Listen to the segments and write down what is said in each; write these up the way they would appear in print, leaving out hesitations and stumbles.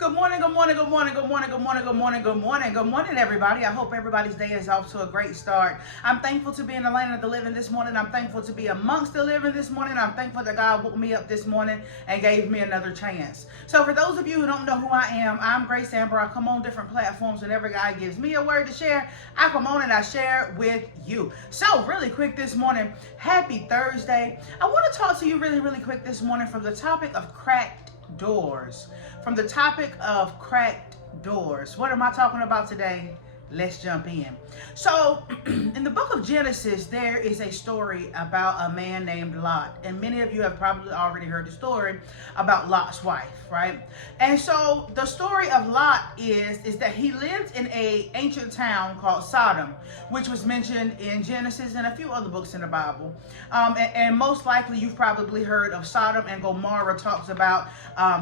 Good morning, good morning, good morning, good morning, good morning, good morning, good morning, good morning, everybody. I hope everybody's day is off to a great start. I'm thankful to be in the land of the living this morning. I'm thankful to be amongst the living this morning. I'm thankful that God woke me up this morning and gave me another chance. So for those of you who don't know who I am, I'm Grace Amber. I come on different platforms whenever God gives me a word to share. I come on and I share with you. So really quick this morning, happy Thursday. I want to talk to you really quick this morning from the topic of cracked doors. From the topic of cracked doors. What am I talking about today? Let's jump in. So, in the book of Genesis, there is a story about a man named Lot. And many of you have probably already heard the story about Lot's wife, right? And so, the story of Lot is that he lived in an ancient town called Sodom, which was mentioned in Genesis and a few other books in the Bible. And most likely, you've probably heard of Sodom and Gomorrah talks about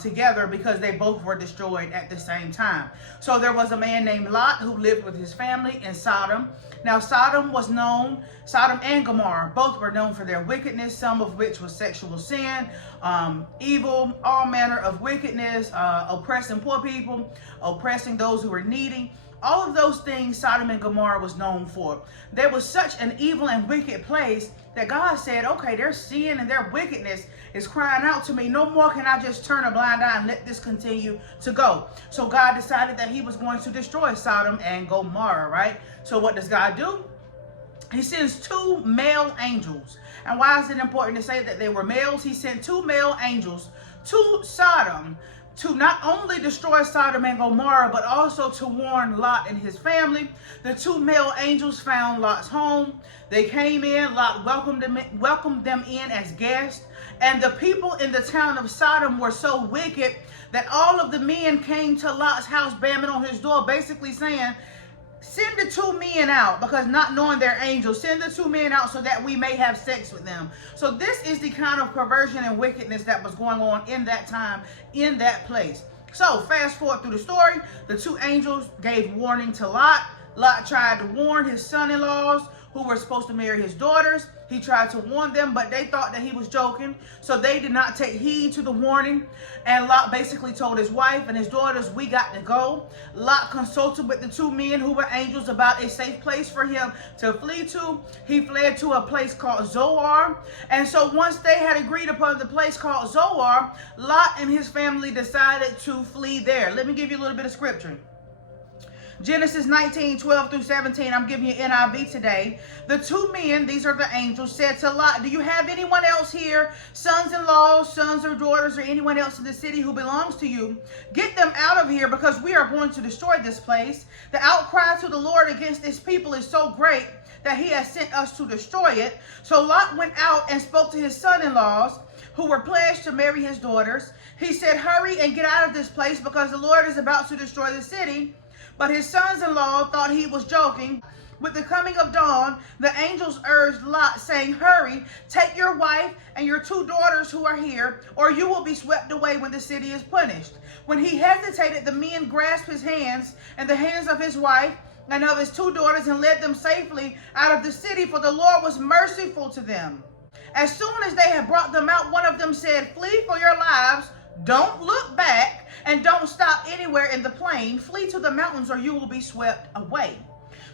together because they both were destroyed at the same time. So, there was a man named Lot who lived with his family in Sodom. Now Sodom and Gomorrah both were known for their wickedness, some of which was sexual sin, evil, all manner of wickedness, oppressing poor people, oppressing those who were needy. All of those things Sodom and Gomorrah was known for. There was such an evil and wicked place that God said, okay, their sin and their wickedness is crying out to me. No more can I just turn a blind eye and let this continue to go. So God decided that he was going to destroy Sodom and Gomorrah, right? So what does God do? He sends two male angels. And why is it important to say that they were males? He sent two male angels to Sodom to not only destroy Sodom and Gomorrah, but also to warn Lot and his family. The two male angels found Lot's home. They came in. Lot welcomed them in as guests. And the people in the town of Sodom were so wicked that all of the men came to Lot's house, banging on his door, basically saying, send the two men out, because not knowing they're angels, send the two men out so that we may have sex with them. So this is the kind of perversion and wickedness that was going on in that time, in that place. So fast forward through the story, the two angels gave warning to Lot. Lot tried to warn his son-in-laws who were supposed to marry his daughters. He tried to warn them, but they thought that he was joking. So they did not take heed to the warning. And Lot basically told his wife and his daughters, we got to go. Lot consulted with the two men who were angels about a safe place for him to flee to. He fled to a place called Zoar. And so once they had agreed upon the place called Zoar, Lot and his family decided to flee there. Let me give you a little bit of scripture. Genesis 19:12-17, I'm giving you NIV today. The two men, these are the angels, said to Lot, do you have anyone else here, sons-in-laws, sons or daughters, or anyone else in the city who belongs to you? Get them out of here, because we are going to destroy this place. The outcry to the Lord against this people is so great that he has sent us to destroy it. So Lot went out and spoke to his son-in-laws, who were pledged to marry his daughters. He said, hurry and get out of this place, because the Lord is about to destroy the city. But his sons-in-law thought he was joking. With the coming of dawn, the angels urged Lot, saying, hurry, take your wife and your two daughters who are here, or you will be swept away when the city is punished. When he hesitated, the men grasped his hands and the hands of his wife and of his two daughters and led them safely out of the city, for the Lord was merciful to them. As soon as they had brought them out, one of them said, flee for your lives. Don't look back and don't stop anywhere in the plain. Flee to the mountains or you will be swept away.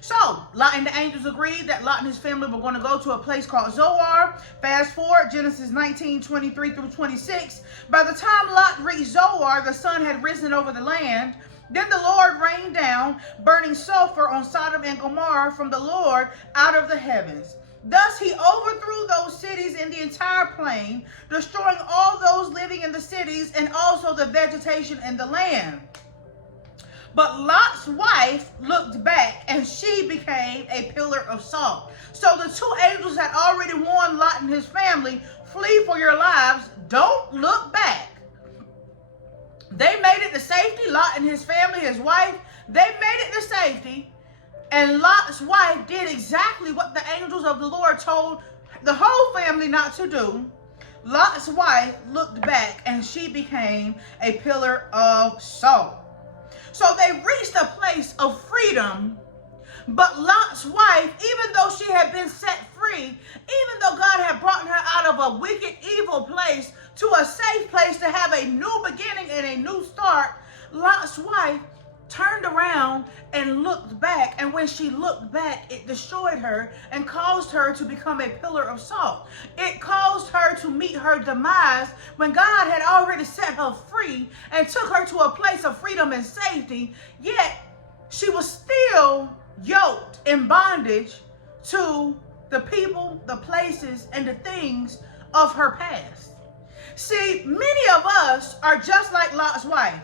So Lot and the angels agreed that Lot and his family were going to go to a place called Zoar. Fast forward, Genesis 19:23-26. By the time Lot reached Zoar, the sun had risen over the land. Then the Lord rained down burning sulfur on Sodom and Gomorrah from the Lord out of the heavens. Thus he overthrew those cities in the entire plain, destroying all those living in the cities and also the vegetation in the land. But Lot's wife looked back and she became a pillar of salt. So the two angels had already warned Lot and his family, flee for your lives, don't look back. They made it to safety. Lot and his family, his wife, they made it to safety. And Lot's wife did exactly what the angels of the Lord told the whole family not to do. Lot's wife looked back and she became a pillar of salt. So they reached a place of freedom, but Lot's wife, even though she had been set free, even though God had brought her out of a wicked, evil place to a safe place to have a new beginning and a new start, Lot's wife turned around and looked back, and when she looked back, it destroyed her and caused her to become a pillar of salt. It caused her to meet her demise when God had already set her free and took her to a place of freedom and safety, yet she was still yoked in bondage to the people, the places, and the things of her past. See, many of us are just like Lot's wife.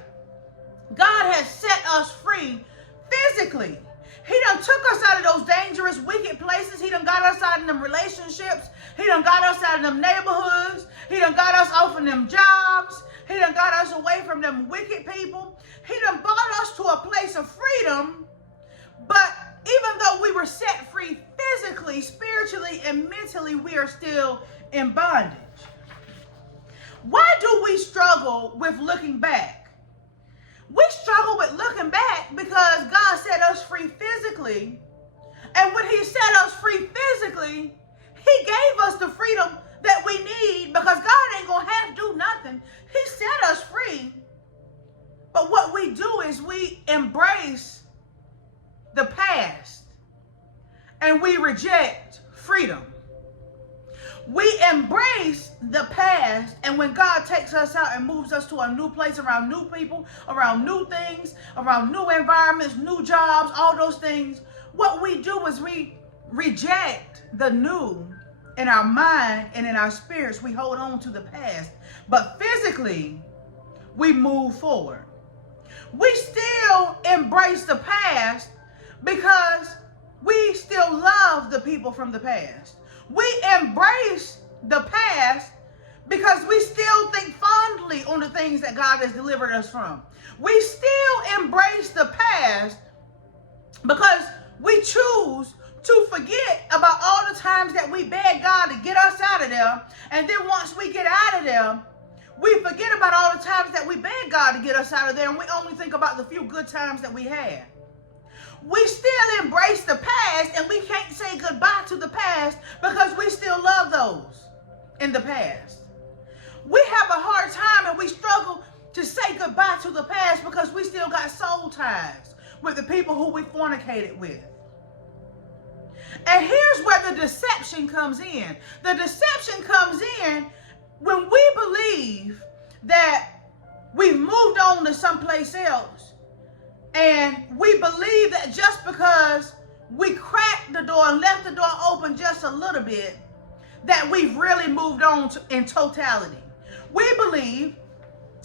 God has set us free physically. He done took us out of those dangerous, wicked places. He done got us out of them relationships. He done got us out of them neighborhoods. He done got us off of them jobs. He done got us away from them wicked people. He done brought us to a place of freedom. But even though we were set free physically, spiritually, and mentally, we are still in bondage. Why do we struggle with looking back? We struggle with looking back because God set us free physically. And when he set us free physically, he gave us the freedom that we need because God ain't going to have to do nothing. He set us free. But what we do is we embrace the past and we reject freedom. We embrace the past, and when God takes us out and moves us to a new place around new people, around new things, around new environments, new jobs, all those things, what we do is we reject the new in our mind and in our spirits. We hold on to the past, but physically, we move forward. We still embrace the past because we still love the people from the past. We embrace the past because we still think fondly on the things that God has delivered us from. We still embrace the past because we choose to forget about all the times that we begged God to get us out of there. And then once we get out of there, we forget about all the times that we begged God to get us out of there, and we only think about the few good times that we had. We still embrace the past, and we can't say goodbye to the past because we still love those in the past. We have a hard time and we struggle to say goodbye to the past because we still got soul ties with the people who we fornicated with. And here's where the deception comes in. The deception comes in when we believe that we've moved on to someplace else. And we believe that just because we cracked the door and left the door open just a little bit, that we've really moved on in totality. We believe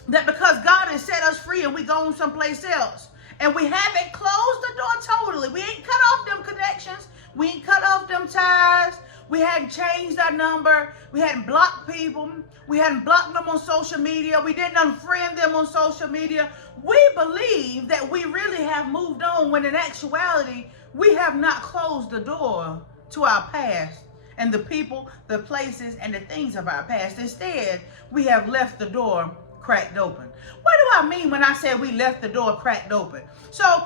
that because God has set us free and we gone someplace else, and we haven't closed the door totally, we ain't cut off them connections, we ain't cut off them ties, we hadn't changed our number, we hadn't blocked people, we hadn't blocked them on social media, we didn't unfriend them on social media. We believe that we really have moved on when in actuality, we have not closed the door to our past and the people, the places, and the things of our past. Instead, we have left the door cracked open. What do I mean when I say we left the door cracked open? So,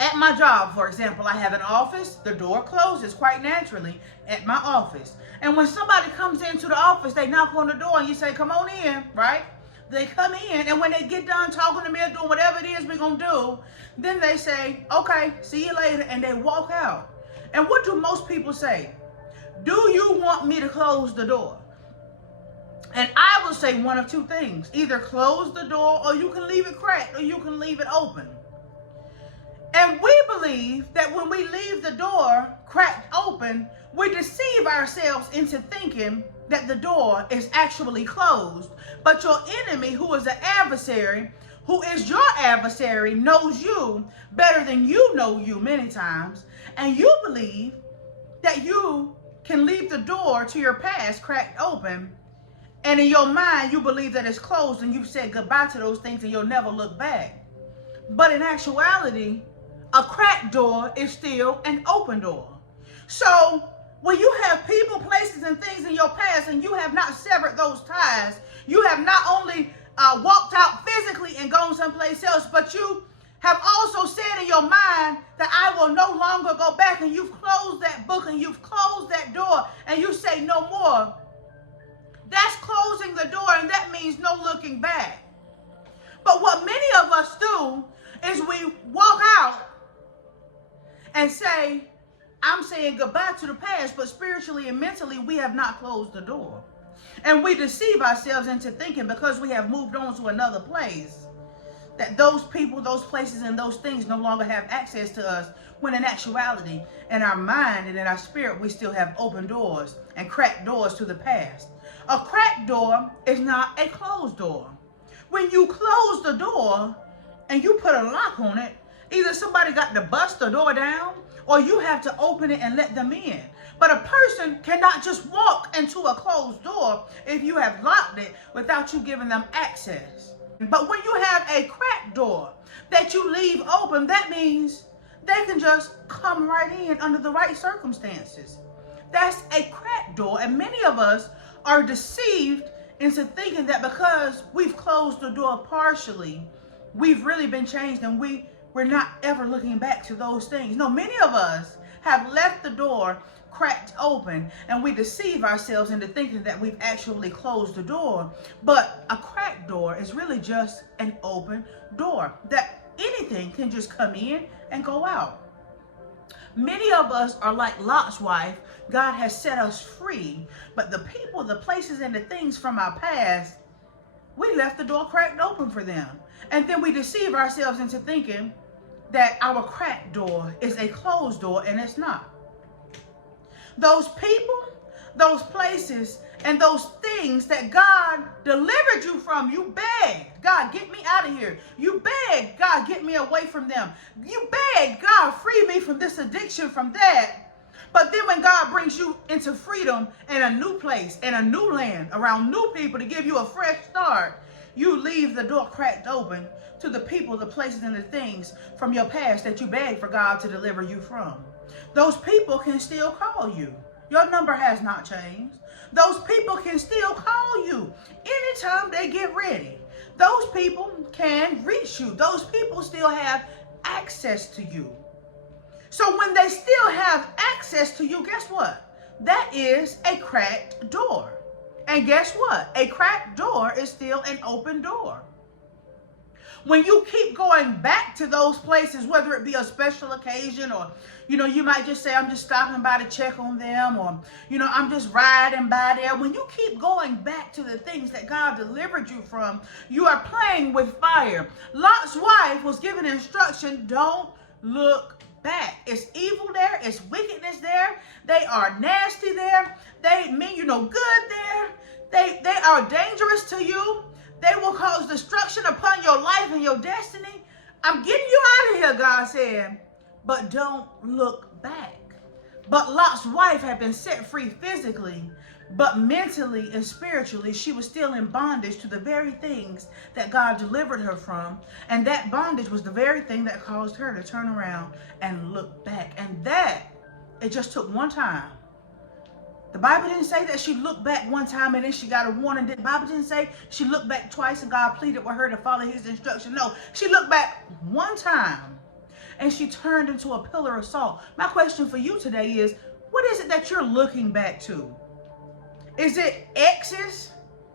at my job, for example, I have an office. The door closes quite naturally at my office. And when somebody comes into the office, they knock on the door and you say, come on in, right? They come in, and when they get done talking to me or doing whatever it is we're going to do, then they say, okay, see you later, and they walk out. And what do most people say? Do you want me to close the door? And I will say one of two things. Either close the door, or you can leave it cracked, or you can leave it open. And we believe that when we leave the door cracked open, we deceive ourselves into thinking that the door is actually closed. But your enemy, who is an adversary, who is your adversary, knows you better than you know you many times. And you believe that you can leave the door to your past cracked open. And in your mind, you believe that it's closed and you've said goodbye to those things and you'll never look back. But in actuality, a cracked door is still an open door. So when you have people, places, and things in your past and you have not severed those ties, you have not only walked out physically and gone someplace else, but you have also said in your mind that I will no longer go back, and you've closed that book and you've closed that door and you say no more. That's closing the door, and that means no looking back. But what many do is we walk out and say, I'm saying goodbye to the past, but spiritually and mentally, we have not closed the door. And we deceive ourselves into thinking because we have moved on to another place, that those people, those places, and those things no longer have access to us, when in actuality, in our mind and in our spirit, we still have open doors and cracked doors to the past. A cracked door is not a closed door. When you close the door and you put a lock on it, either somebody got to bust the door down or you have to open it and let them in. But a person cannot just walk into a closed door if you have locked it without you giving them access. But when you have a cracked door that you leave open, that means they can just come right in under the right circumstances. That's a cracked door, and many of us are deceived into thinking that because we've closed the door partially, we've really been changed and we're not ever looking back to those things. No, many of us have left the door cracked open and we deceive ourselves into thinking that we've actually closed the door. But a cracked door is really just an open door that anything can just come in and go out. Many of us are like Lot's wife. God has set us free, but the people, the places, and the things from our past, we left the door cracked open for them. And then we deceive ourselves into thinking that our cracked door is a closed door, and it's not. Those people, those places, and those things that God delivered you from, you begged, God, get me out of here. You begged, God, get me away from them. You begged, God, free me from this addiction, from that. But then when God brings you into freedom and a new place and a new land around new people to give you a fresh start, you leave the door cracked open to the people, the places, and the things from your past that you begged for God to deliver you from. Those people can still call you. Your number has not changed. Those people can still call you anytime they get ready. Those people can reach you. Those people still have access to you. So when they still have access to you, guess what? That is a cracked door. And guess what? A cracked door is still an open door. When you keep going back to those places, whether it be a special occasion or, you might just say, I'm just stopping by to check on them, or, I'm just riding by there. When you keep going back to the things that God delivered you from, you are playing with fire. Lot's wife was given instruction, don't look back. It's evil there. It's wickedness there. They are nasty there. They mean you no good there. They are dangerous to you. They will cause destruction upon your life and your destiny. I'm getting you out of here, God said, but don't look back. But Lot's wife had been set free physically, but mentally and spiritually, she was still in bondage to the very things that God delivered her from. And that bondage was the very thing that caused her to turn around and look back. And that, it just took one time. The Bible didn't say that she looked back one time and then she got a warning. The Bible didn't say she looked back twice and God pleaded with her to follow his instruction. No, she looked back one time and she turned into a pillar of salt. My question for you today is, what is it that you're looking back to? Is it exes?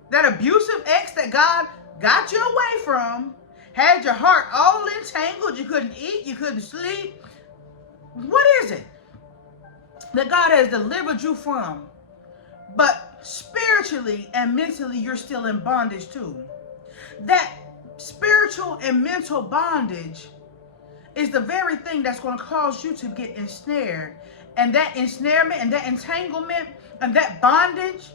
That abusive ex that God got you away from, had your heart all entangled, you couldn't eat, you couldn't sleep? What is it that God has delivered you from, but spiritually and mentally you're still in bondage to? That spiritual and mental bondage is the very thing that's going to cause you to get ensnared. And that ensnarement and that entanglement and that bondage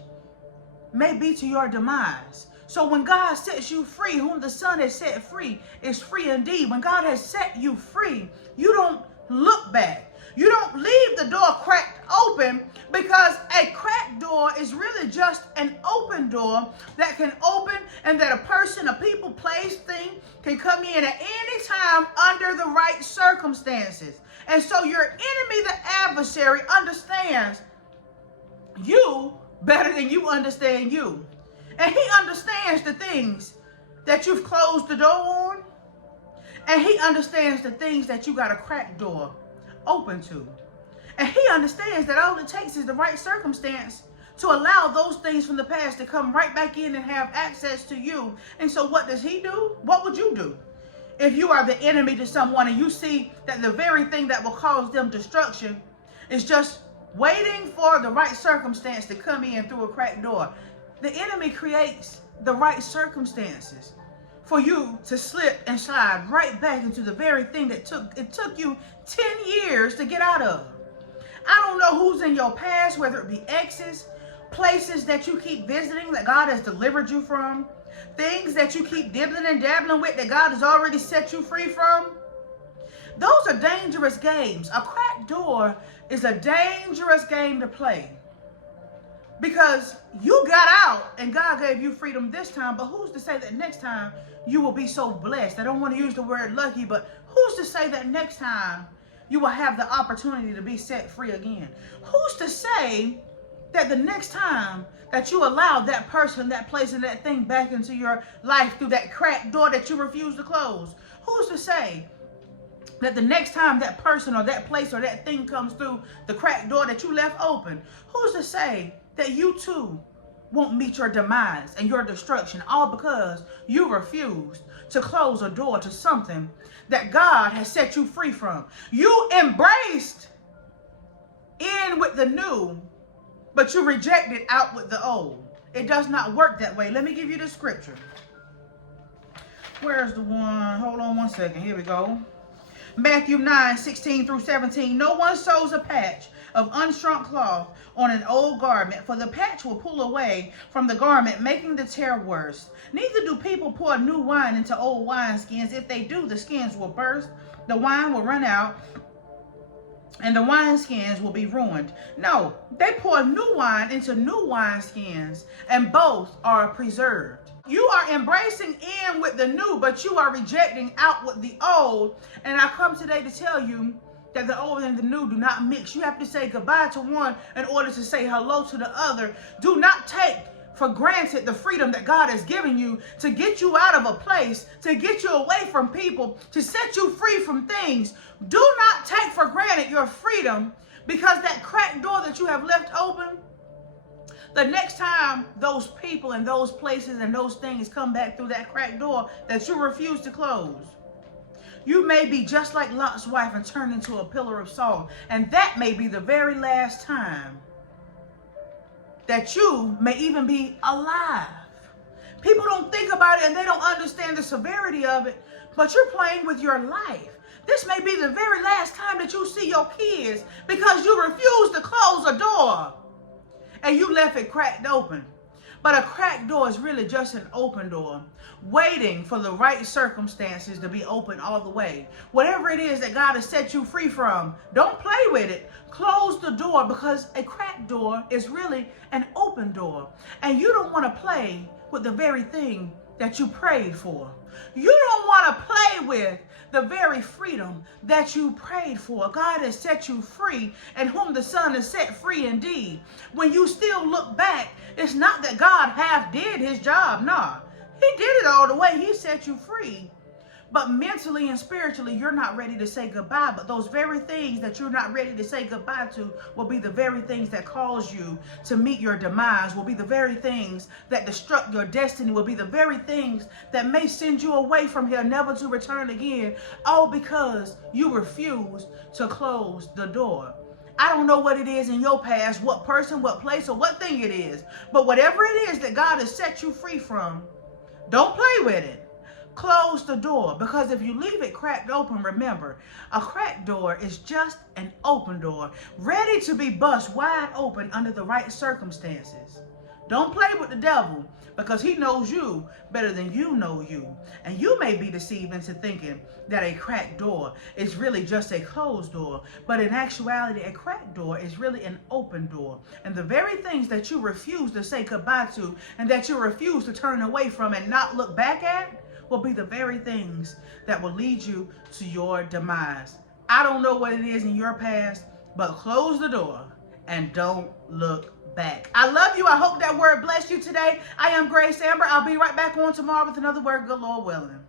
may be to your demise. So when God sets you free, whom the Son has set free is free indeed. When God has set you free, you don't look back. You don't leave the door cracked open, because a cracked door is really just an open door that can open, and that a person, a people, place, thing can come in at any time under the right circumstances. And so your enemy, the adversary, understands you better than you understand you. And he understands the things that you've closed the door on. And he understands the things that you got a cracked door open to. And he understands that all it takes is the right circumstance to allow those things from the past to come right back in and have access to you. And so what does he do? What would you do? If you are the enemy to someone and you see that the very thing that will cause them destruction is just waiting for the right circumstance to come in through a cracked door, the enemy creates the right circumstances for you to slip and slide right back into the very thing that took you 10 years to get out of. I don't know who's in your past, whether it be exes, places that you keep visiting that God has delivered you from, things that you keep dibbling and dabbling with that God has already set you free from. Those are dangerous games. A cracked door is a dangerous game to play because you got out and God gave you freedom this time, but who's to say that next time you will be so blessed? I don't want to use the word lucky, but who's to say that next time you will have the opportunity to be set free again? Who's to say that the next time that you allow that person, that place, and that thing back into your life through that cracked door that you refuse to close? Who's to say that the next time that person or that place or that thing comes through the cracked door that you left open, who's to say that you too won't meet your demise and your destruction, all because you refused to close a door to something that God has set you free from? You embraced in with the new, but you rejected out with the old. It does not work that way. Let me give you the scripture. Where's the one? Hold on one second. Here we go. Matthew 9:16 through 17. No one sews a patch of unshrunk cloth on an old garment, for the patch will pull away from the garment, making the tear worse. Neither do people pour new wine into old wineskins. If they do, the skins will burst, the wine will run out, and the wineskins will be ruined. No, they pour new wine into new wineskins, and both are preserved. You are embracing in with the new, but you are rejecting out with the old. And I come today to tell you that the old and the new do not mix. You have to say goodbye to one in order to say hello to the other. Do not take for granted the freedom that God has given you to get you out of a place, to get you away from people, to set you free from things. Do not take for granted your freedom, because that cracked door that you have left open, the next time those people and those places and those things come back through that cracked door that you refuse to close, you may be just like Lot's wife and turn into a pillar of salt. And that may be the very last time that you may even be alive. People don't think about it and they don't understand the severity of it, but you're playing with your life. This may be the very last time that you see your kids because you refuse to close a door and you left it cracked open. But a cracked door is really just an open door, waiting for the right circumstances to be open all the way. Whatever it is that God has set you free from, don't play with it. Close the door, because a cracked door is really an open door. And you don't want to play with the very thing that you prayed for. You don't want to play with the very freedom that you prayed for. God has set you free, and whom the Son has set free indeed. When you still look back, it's not that God half did his job. Nah, he did it all the way. He set you free. But mentally and spiritually, you're not ready to say goodbye. But those very things that you're not ready to say goodbye to will be the very things that cause you to meet your demise, will be the very things that destruct your destiny, will be the very things that may send you away from here, never to return again, all because you refuse to close the door. I don't know what it is in your past, what person, what place, or what thing it is. But whatever it is that God has set you free from, don't play with it. Close the door, because if you leave it cracked open, remember, a cracked door is just an open door, ready to be bust wide open under the right circumstances. Don't play with the devil, because he knows you better than you know you. And you may be deceived into thinking that a cracked door is really just a closed door. But in actuality, a cracked door is really an open door. And the very things that you refuse to say goodbye to, and that you refuse to turn away from and not look back at, will be the very things that will lead you to your demise. I don't know what it is in your past, but close the door and don't look back. I love you. I hope that word blessed you today. I am Grace Amber. I'll be right back on tomorrow with another word, good Lord willing.